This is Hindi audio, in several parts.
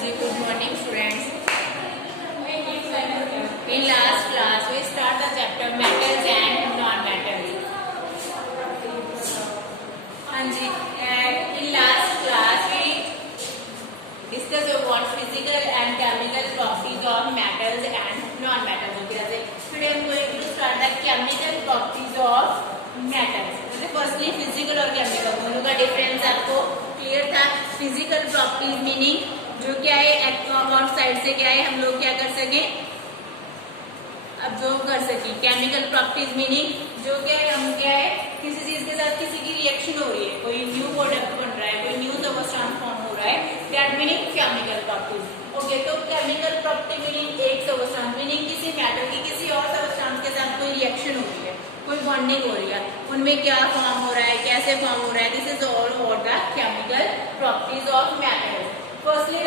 Ji, good morning students. In last class we start the chapter metals and non-metals. हाँ जी, in last class we discuss about physical and chemical properties of metals and non-metals. Okay, today I am going to start the chemical properties of metals. Firstly physical और केमिकल दोनों का डिफरेंस आपको क्लियर था. फिजिकल प्रॉपर्टीज मीनिंग जो क्या है आउटसाइड से क्या है हम लोग क्या कर सके ऑब्जर्व कर सके. केमिकल प्रॉपर्टीज मीनिंग जो क्या है हम क्या है किसी चीज के साथ किसी की रिएक्शन हो रही है, कोई न्यू प्रोडक्ट बन रहा है, कोई न्यू सबस्टेंस फॉर्म हो रहा है, that meaning chemical properties. Okay, तो केमिकल प्रॉपर्टी मीनिंग एक सबस्टेंस मीनिंग किसी मेटल की किसी और सबस्टेंस के साथ कोई रिएक्शन हो रही है, कोई बॉन्डिंग हो रही है, उनमें क्या फॉर्म हो रहा है, कैसे फॉर्म हो रहा है. This is all about the chemical properties of metals. Firstly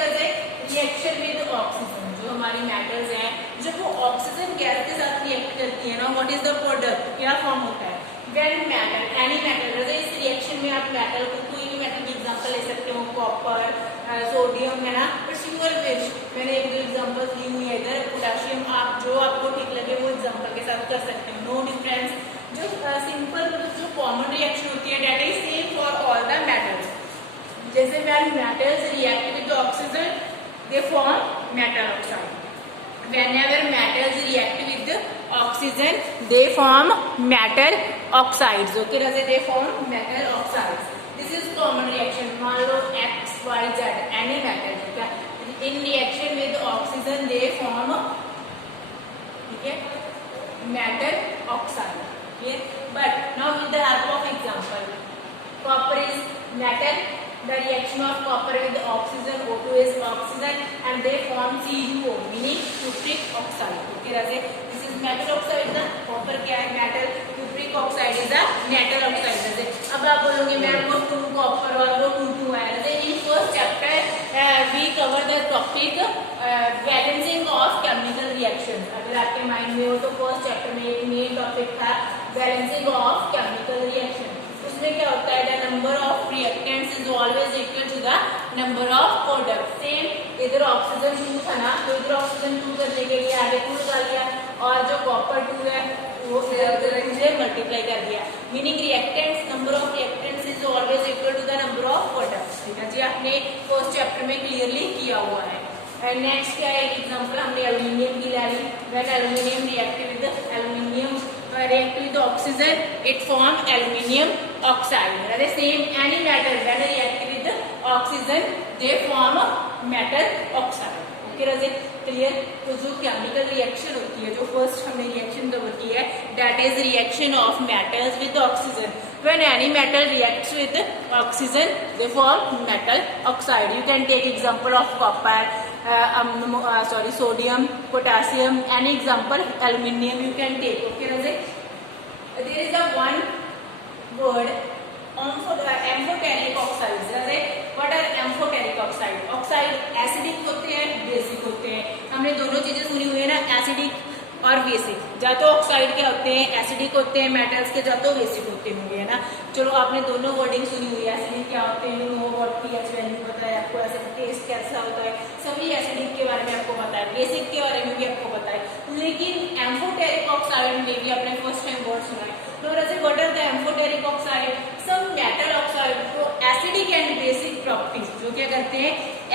reaction with oxygen. जो हमारी मेटल्स हैं जब वो ऑक्सीजन गैस के साथ रिएक्ट करती है ना, व्हाट इज द प्रोडक्ट, क्या फॉर्म होता है. व्हेन मेटल एनी मेटल इस रिएक्शन में आप मेटल को कोई भी मेटल की एग्जांपल ले सकते हो, कॉपर, सोडियम है ना, सिंगल विच मैंने एक एग्जांपल दी हुई है इधर, पोटेशियम. आप जो आपको ठीक लगे वो एग्जांपल के साथ कर सकते हो, नो डिफरेंस. जो सिंपल जो कॉमन रिएक्शन होती है that is same for all the metals. जैसे when metals react with oxygen they form metal oxide. whenever metals react with oxygen they form metal oxides. Okay, they form metal oxides. This is common reaction. मान लो x y z any metal, ठीक है, in reaction with oxygen they form, ठीक है, metal oxide. Okay, but now with the help of example, copper is metal. The reaction of copper with oxygen, O2 is oxygen, and they form CuO, meaning cupric oxide. Okay, this is metal oxide. ना copper क्या है metal, cupric oxide is a metal oxide. जैसे अब आप बोलोगे मैम वो 2 copper और वो 2 है. जैसे in first chapter we cover the topic balancing of chemical reactions. अगर आपके माइंड में हो तो फर्स्ट चैप्टर में एक मेन टॉपिक था बैलेंसिंग ऑफ केमिकल रिएक्शन. उसमें क्या होता है, the number of reactants is always equal to the number of product. Same इधर ऑक्सीजन 2 था ना, तो इधर ऑक्सीजन 2 करने के लिए आगे 2 डाल दिया और जो कॉपर 2 है वो से मल्टीप्लाई कर दिया. Meaning reactants number of reactants is always equal to the number of products. ठीक है जी, आपने फर्स्ट चैप्टर में क्लियरली किया हुआ है. नेक्स्ट क्या है एग्जांपल हमने एल्यूमिनियम की ले ली. When aluminium react with aluminium react with oxygen it form aluminium oxide. The same any metal when react with oxygen they form metal oxide. Okay, is it clear? तो जो केमिकल रिएक्शन होती है, जो फर्स्ट हमने रिएक्शन कवर की है, that is reaction of metals with oxygen. When any metal reacts with oxygen they form metal oxide. You can take example of copper, sodium, potassium, any example, aluminium you can take. Okay, there is a one word amphoteric oxides. What are amphoteric oxide? Oxide acidic होते हैं, बेसिक होते हैं. हमने दोनों चीजें सुनी हुई है ना, एसिडिक और बेसिक. या तो ऑक्साइड क्या होते हैं, एसिडिक होते हैं मेटल्स के, या तो बेसिक होते होंगे, है ना. चलो आपने दोनों वर्डिंग सुनी हुई है. एसिडिक क्या होते हैं, नो व्हाट पीएच वैल्यू पता है आपको, एसिड टेस्ट कैसा होता है, सभी एसिडिक के बारे में आपको पता है, बेसिक के बारे में भी आपको पता है. लेकिन एम्फोटेरिक ऑक्साइड में भी आपने फर्स्ट टाइम वर्ड सुना है. तो वैसे what are the amphoteric oxide? Some metal oxide को एसिडिक एंड बेसिक प्रॉपर्टीज, जो क्या करते हैं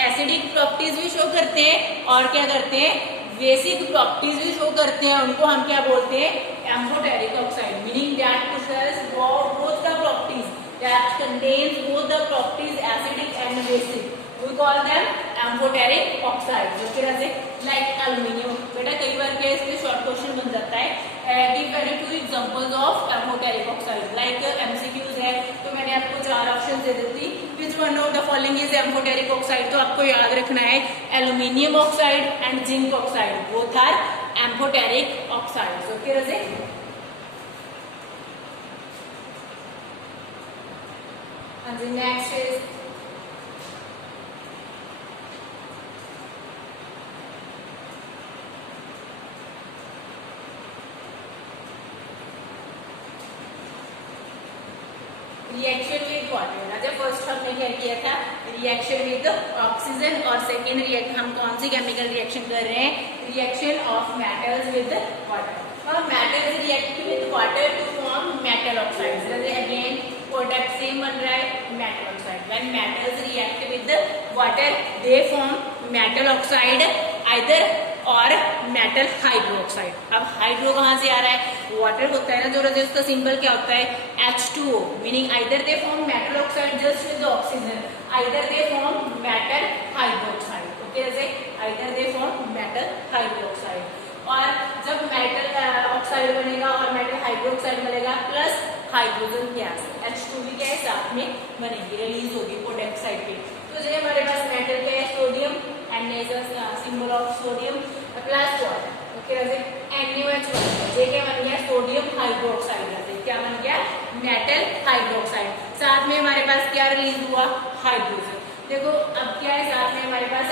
एसिडिक प्रॉपर्टीज भी शो करते हैं और क्या करते हैं बेसिक प्रॉपर्टीज भी शो करते हैं. उनको हम क्या बोलते हैं, amphoteric oxide. Meaning that possess both the properties, that contains both the properties acidic and basic. We call them amphoteric oxides. जो कि like aluminium. बेटा कई बार क्या इसके शॉर्ट क्वेश्चन बन जाता है. Give any 2 examples of amphoteric oxides. Like MCQs है तो मैंने आपको 4 ऑप्शन दे देती. Which one of the following is amphoteric oxide? तो आपको याद रखना है aluminium oxide and zinc oxide. Both are amphoteric oxides. Okay, Raze? And the next is reaction with water. अच्छा फर्स्ट हमने क्या किया था, रिएक्शन विद ऑक्सीजन, और सेकेंड हम कौन सी केमिकल रिएक्शन कर रहे हैं, reaction of metals with water. और metals react with water to form metal oxides. Again product same बन रहा है, metal oxide. When metals react with water they form metal oxide either और मेटल हाइड्रोक्साइड। अब हाइड्रो कहाँ से आ रहा है, वाटर होता है ना जो, उसका सिंबल क्या होता है, H2O, meaning either they form metal oxide just with oxygen, either they form metal hydroxide. Okay, जैसे either they form metal hydroxide. और जब मेटल ऑक्साइड बनेगा और मेटल हाइड्रोक्साइड बनेगा प्लस हाइड्रोजन गैस H2 भी क्या है साथ में बनेगी, रिलीज होगी प्रोडक्ट साइड पे। तो जो हमारे पास मेटल क्या है, sodium, symbol of sodium plus water. Okay, NaOH ये क्या बन गया, सोडियम हाइड्रोक्साइड। क्या बन गया, मेटल हाइड्रोक्साइड। साथ में हमारे पास क्या रिलीज हुआ, हाइड्रोजन। देखो अब क्या है साथ में हमारे पास,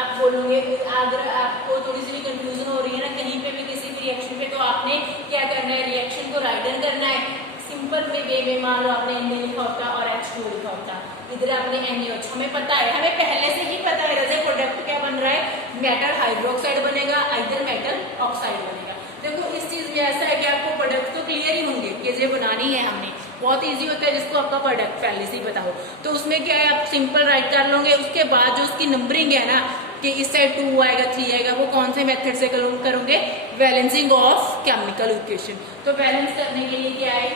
आप बोलोगे अगर आपको थोड़ी सी भी कंफ्यूजन हो रही है ना कहीं पे भी किसी भी रिएक्शन पे, तो आपने क्या करना है, रिएक्शन को राइट डाउन करना है सिंपल वे में। मान लो आपने Na लिखा होता और H2O लिखा होता, इधर आपने NaOH, हमें पता है, हमें पहले से ही पता है जैसे प्रोडक्ट क्या बन रहा है, मेटल हाइड्रोक्साइड बनेगा, इधर मेटल ऑक्साइड बनेगा। देखो इस चीज में ऐसा है कि आपको प्रोडक्ट तो क्लियर ही होंगे कि ये बनानी है हमने, बहुत इजी होता है जिसको आपका प्रोडक्ट पहले से ही पता हो। तो उसमें क्या है, आप सिंपल राइट कर लोगे, उसके बाद जो उसकी नंबरिंग है ना कि इस साइड 2 आएगा 3 आएगा, वो कौन से मेथड से करोगे, बैलेंसिंग ऑफ केमिकल इक्वेशन। तो बैलेंस करने के लिए क्या है,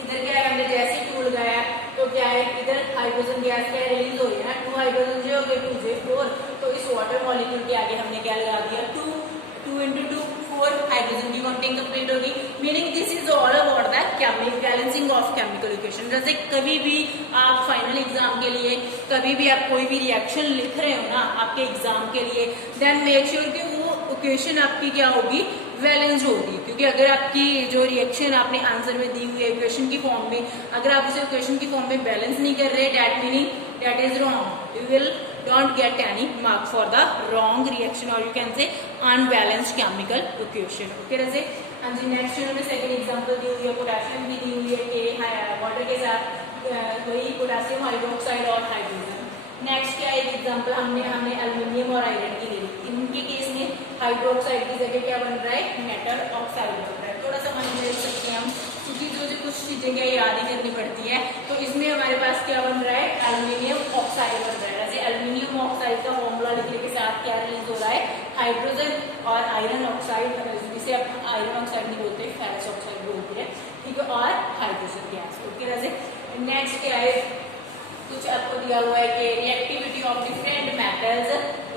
इधर क्या है, हमने जैसे 2 लगाया तो क्या है, इधर हाइड्रोजन गैस क्या रिलीज हो रही है ना, 2 हाइड्रोजन जो हो गए 2J4, तो इस वाटर मॉलिक्यूल के आगे हमने क्या लगा दिया, 2 into 2 4 हाइड्रोजन की काउंटिंग कंप्लीट होगी। Meaning this is all about the chemical balancing of chemical equation. जैसे कभी भी आप फाइनल एग्जाम के लिए, कभी भी आप कोई भी रिएक्शन लिख रहे हो ना आपके एग्जाम के लिए, देन मेक श्योर कि वो इक्वेशन आपकी क्या होगी, बैलेंस होगी। क्योंकि अगर आपकी जो रिएक्शन आपने आंसर में दी हुई है इक्वेशन की फॉर्म में, अगर आप उसे इक्वेशन की फॉर्म में बैलेंस नहीं कर रहे, that meaning that is wrong, you will don't get any mark for the wrong reaction or you can say unbalanced chemical equation. Okay, जैसे हाँ जी, नेक्स्ट में सेकंड एग्जांपल दी हुई है, पोटेशियम की दी हुई है कि वाटर के साथ वही पोटेशियम हाइड्रोक्साइड और हाइड्रोजन। नेक्स्ट क्या एक एग्जांपल हमने एल्यूमिनियम और आयरन की ली, इनके केस में हाइड्रोक्साइड की जगह क्या बन रहा है, मेटल ऑक्साइड बन रहा है। थोड़ा सा मन देख सकते हैं हम, क्योंकि जो कुछ चीजें क्या याद ही करनी पड़ती है। तो इसमें हमारे पास क्या बन रहा है, एल्यूमिनियम ऑक्साइड बन रहा है। जैसे एल्यूमिनियम ऑक्साइड का फॉर्मूला लिखने के साथ क्या रिलीज हो रहा है, हाइड्रोजन, और आयरन ऑक्साइड, जिसे आप आयरन ऑक्साइड नहीं बोलते, फेरस ऑक्साइड बोलते हैं, ठीक है, और हाइड्रोजन गैस। ओके, जैसे नेक्स्ट क्या है, कुछ आपको दिया हुआ है कि reactivity of different metals,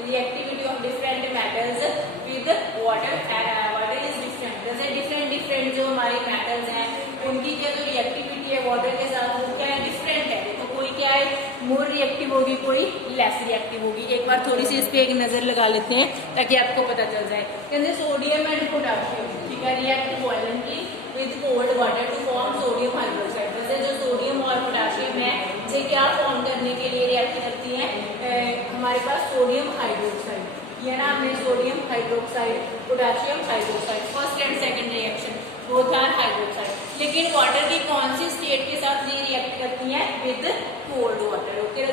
reactivity of different metals with water is different. जैसे डिफरेंट जो हमारे मेटल्स हैं उनकी क्या जो रिएक्टिविटी है वाटर के साथ वो क्या है, डिफरेंट है। तो कोई क्या है मोर रिएक्टिव होगी, कोई लेस रिएक्टिव होगी। एक बार थोड़ी सी इस पे एक नजर लगा लेते हैं ताकि आपको पता चल जाए। कहते सोडियम एंड पोटेशियम, ठीक है, react violently with cold water to form sodium hydroxide. जैसे जो सोडियम और पोटेशियम है ये क्या फॉर्म करने के लिए रिएक्ट करती हैं, हमारे पास सोडियम हाइड्रोक्साइड, ये ना हमने sodium hydroxide, potassium hydroxide, first and second reaction both are hydroxide. लेकिन वाटर की कौन सी स्टेट के साथ ये रिएक्ट करती हैं, with cold water. Okay,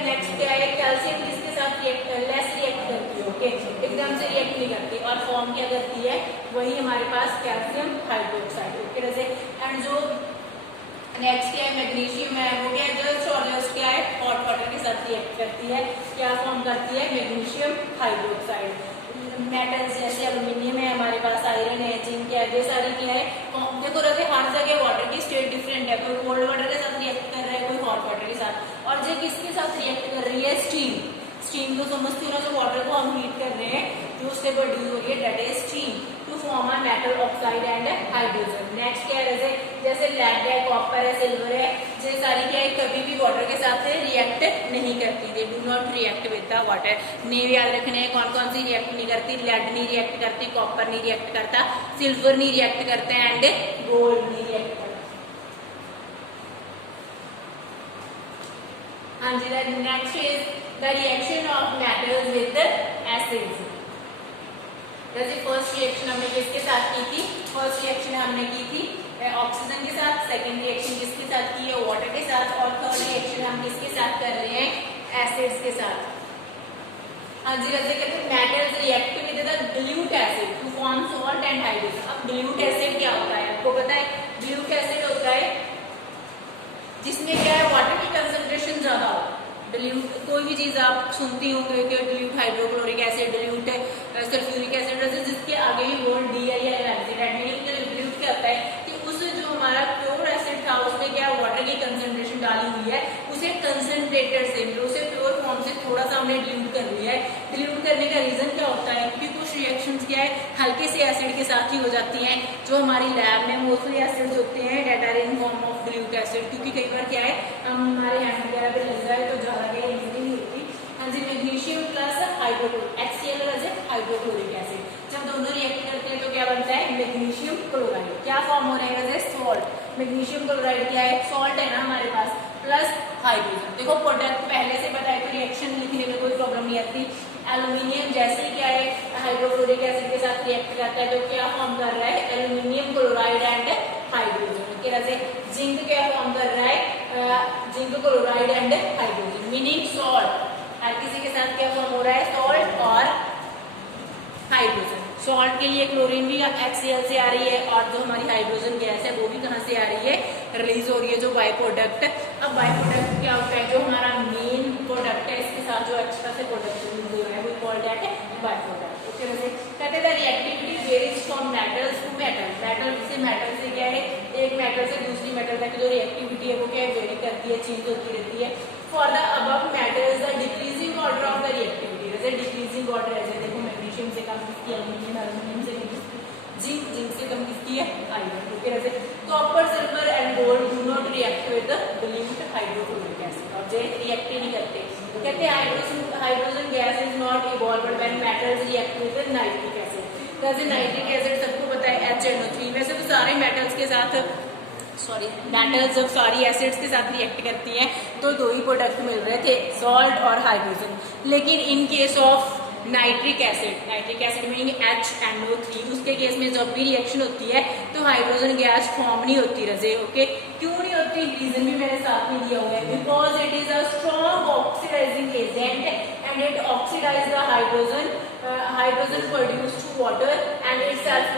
next क्या है, कैल्शियम किसके साथ लेस रिएक्ट करती है, ओके, एकदम से रिएक्ट नहीं करती, और फॉर्म क्या करती है, वही हमारे पास कैल्शियम हाइड्रोक्साइड। ओके, जैसे एंड जो नेक्स्ट क्या है, मैग्नीशियम है, वो क्या है, जस्ट और जस्ट क्या है, हॉट वाटर के साथ रिएक्ट करती है, क्या फॉर्म करती है, मैग्नीशियम हाइड्रोक्साइड। मेटल्स जैसे एल्यूमिनियम है हमारे पास, आयरन है, जिंक है, ये सारी क्या है, देखो रहते हर जगह वाटर की स्टेट डिफरेंट है, कोई कोल्ड वाटर के साथ रिएक्ट कर रहा है, कोई हॉट वाटर के साथ, और ये किसके साथ रिएक्ट कर रही है, स्टीम को समझती हो ना, जो वाटर को हम हीट कर रहे हैं जो उससे प्रोड्यूस हो रही है, that is steam to form a metal oxide and hydrogen. Next क्या है, जैसे लेड है, कॉपर है, सिल्वर है, ये सारी क्या है, कभी भी वाटर के साथ रिएक्ट नहीं करती, they do not react with the water. Name याद रखने हैं कौन कौन सी रिएक्ट नहीं करती, लेड नहीं रिएक्ट करती, कॉपर नहीं रिएक्ट करता, सिल्वर नहीं रिएक्ट करते, एंड गोल्ड नहीं रिएक्ट करता। हाँ जी, next is the reaction of metals with acids. जैसे फर्स्ट रिएक्शन हमने किसके साथ की थी, फर्स्ट रिएक्शन हमने की थी ऑक्सीजन के साथ, सेकेंड रिएक्शन किसके साथ की है, वाटर के साथ, और थर्ड रिएक्शन हम किसके साथ कर रहे हैं, एसिड्स के साथ। हाँ जी, जैसे कहते हैं metals react with the dilute acid to form salt and hydrogen. अब dilute एसिड क्या होता है, आपको पता है, dilute एसिड होता है जिसमें क्या है, वाटर की कंसंट्रेशन ज्यादा हो। dilute कोई भी चीज आप सुनती होंगे कि dilute hydrochloric acid, dilute sulphuric acid, जिसके आगे ही word D I L dilute क्या होता है कि उस जो हमारा प्योर एसिड था उसमें क्या वाटर की कंसंट्रेशन डाली हुई है, उसे कंसंट्रेटर से, उसे प्योर फॉर्म से थोड़ा सा हमने dilute कर लिया है। dilute करने का रीजन क्या होता है, क्योंकि कुछ रिएक्शंस क्या है हल्के से एसिड के साथ ही हो जाती हैं, जो हमारी लैब में मोस्टली एसिड्स होते हैं that are in form of dilute acid, क्योंकि कई बार क्या है हमारे हैंड वगैरह पे लग जाए तो ज्यादा क्या इजीली नहीं होती। हाँ जी, magnesium plus hydrochloric HCl plus hydrochloric acid जब दोनों रिएक्ट करते हैं तो क्या बनता है, मैग्नीशियम क्लोराइड। क्या फॉर्म हो रहेगा, जैसे सॉल्ट। मैग्नीशियम क्लोराइड क्या है, सॉल्ट है ना हमारे पास, प्लस हाइड्रोजन। देखो प्रोडक्ट पहले से पता है तो रिएक्शन लिखने में कोई प्रॉब्लम नहीं आती। एल्यूमिनियम जैसे क्या है हाइड्रोक्लोरिक एसिड के साथ रिएक्ट करता है तो क्या फॉर्म कर रहा है, एल्यूमिनियम क्लोराइड एंड हाइड्रोजन। जैसे जिंक क्या फॉर्म कर रहा है, zinc chloride and hydrogen, meaning salt. हर किसी के साथ क्या फॉर्म हो रहा है, सॉल्ट और हाइड्रोजन। सॉल्ट के लिए क्लोरीन भी HCl से आ रही है, और जो हमारी हाइड्रोजन गैस है वो भी कहाँ से आ रही है, रिलीज हो रही है, जो बाय प्रोडक्ट। अब बाय प्रोडक्ट क्या होता है, जो हमारा मेन प्रोडक्ट है इसके साथ जो एक्स्ट्रा से प्रोडक्ट यूज हो रहा है वो called that by product. Okay, वैसे कहते हैं reactivity varies from metals to metal. Metal से क्या है, एक मेटल से दूसरी मेटल तक जो रिएक्टिविटी है वो क्या है, वेरी करती है, चेंज होती रहती है। For the above metals the decreasing order of the reactivity, जैसे डिक्रीजिंग ऑर्डर है, देखो मैग्नीशियम से कम किसकी, एल्यूमिनियम से जिंक से कम किसकी है, आयरन। ओके, जैसे copper, silver and gold do not react with the dilute hydrochloric acid, और जे रिएक्ट ही नहीं करते। कहते हैं hydrogen gas is not evolved when metals react with nitric acid. जैसे नाइट्रिक एसिड सबको पता है HNO3, वैसे तो सारे मेटल्स के साथ मेटल्स जब सारी एसिड्स के साथ रिएक्ट करती हैं तो दो ही प्रोडक्ट मिल रहे थे, सॉल्ट और हाइड्रोजन। लेकिन in case of nitric acid meaning HNO3, उसके केस में जब भी रिएक्शन होती है तो हाइड्रोजन गैस फॉर्म नहीं होती रजे। ओके, क्यों नहीं होती, रीजन भी मेरे साथ में दिया हुआ है, because it is a strong oxidising agent and it oxidise the hydrogen produce to water and it self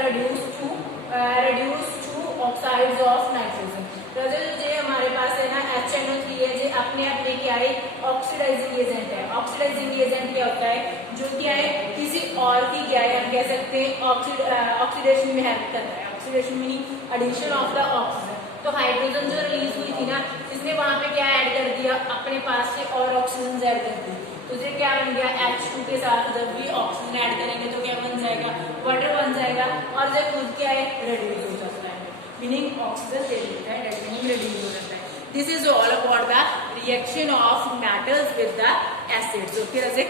reduce to oxides of nitrogen। तो जो हमारे पास है ना HNO3 है, जो अपने आप लेके आए ऑक्सीडाइजिंग एजेंट है। ऑक्सीडाइजिंग एजेंट क्या होता है, जो क्या है किसी और की क्या है, हम कह सकते हैं ऑक्सीडेशन में हेल्प करता है। Oxidation meaning addition of the oxygen. तो हाइड्रोजन जो रिलीज हुई थी ना, इसने वहां पे क्या ऐड कर दिया, अपने पास से और ऑक्सीजन ऐड कर दी, तो ये क्या बन गया, H2 के साथ जब भी ऑक्सीजन ऐड करेंगे तो क्या बन जाएगा, वाटर बन जाएगा, और जब खुद क्या है रिड्यूस हो जाता है, मीनिंग ऑक्सीजन ले लेता है, दैट मीनिंग रिड्यूस हो जाता है। This is all about the reaction of metals with the acids. Okay, वैसे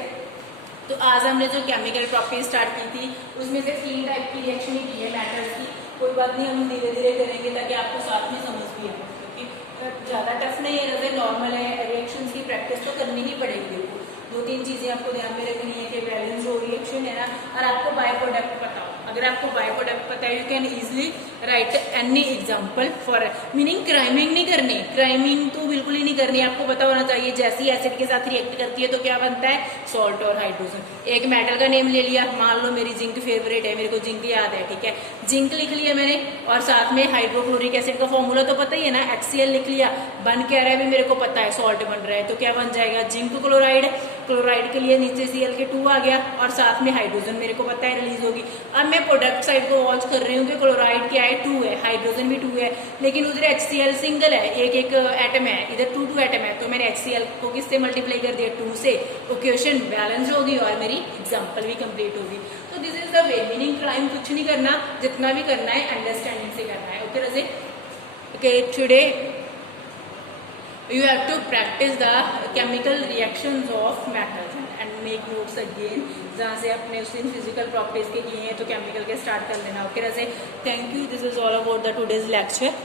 तो आज हमने जो केमिकल प्रॉपर्टी स्टार्ट की थी उसमें से 3 टाइप की रिएक्शन ही की है मेटल्स की। कोई बात नहीं, हम धीरे धीरे करेंगे ताकि आपको साथ में समझ भी आए, क्योंकि ज्यादा टफ नहीं है, जैसे नॉर्मल है। रिएक्शंस की प्रैक्टिस तो करनी ही पड़ेगी। 2-3 चीजें आपको ध्यान में रखनी है कि वैलेंस जो रिएक्शन है ना, और आपको बाय प्रोडक्ट पता हो। अगर आपको बाय प्रोडक्ट पता है, you can easily write any example for, meaning cramming नहीं करनी, क्राइमिंग तो बिल्कुल ही नहीं करनी। आपको पता होना चाहिए जैसी एसिड के साथ रिएक्ट करती है तो क्या बनता है, सॉल्ट और हाइड्रोजन। एक मेटल का नेम ले लिया, मान लो मेरी जिंक फेवरेट है, मेरे को जिंक याद है, ठीक है, जिंक लिख लिया मैंने, और साथ में हाइड्रोक्लोरिक एसिड का फॉर्मूला तो पता ही है ना, HCl लिख लिया, बन क्या रहा है भी मेरे को पता है, सॉल्ट बन रहा है, तो क्या बन जाएगा, जिंक क्लोराइड। क्लोराइड के लिए नीचे Cl2 आ गया, और साथ में हाइड्रोजन मेरे को पता है रिलीज होगी। अब मैं प्रोडक्ट साइड को वॉच कर रही हूँ कि क्लोराइड क्या है, 2 है, हाइड्रोजन भी 2 है, लेकिन उधर HCl सिंगल है, एक एटम है, इधर 2 एटम है, तो मैंने HCl को किससे मल्टीप्लाई कर दिया, 2 से। इक्वेशन बैलेंस होगी और मेरी एग्जाम्पल भी कंप्लीट होगी। तो this is the way, meaning crime कुछ नहीं करना, जितना भी करना है अंडरस्टैंडिंग से करना है। Okay Raje, okay, today you have to practice the chemical reactions of metals and make notes again, जहाँ से अपने उस दिन फिजिकल प्रॉपर्टीज के किए हैं तो केमिकल के स्टार्ट कर लेना। Okay Raje, thank you, this is all about the today's lecture.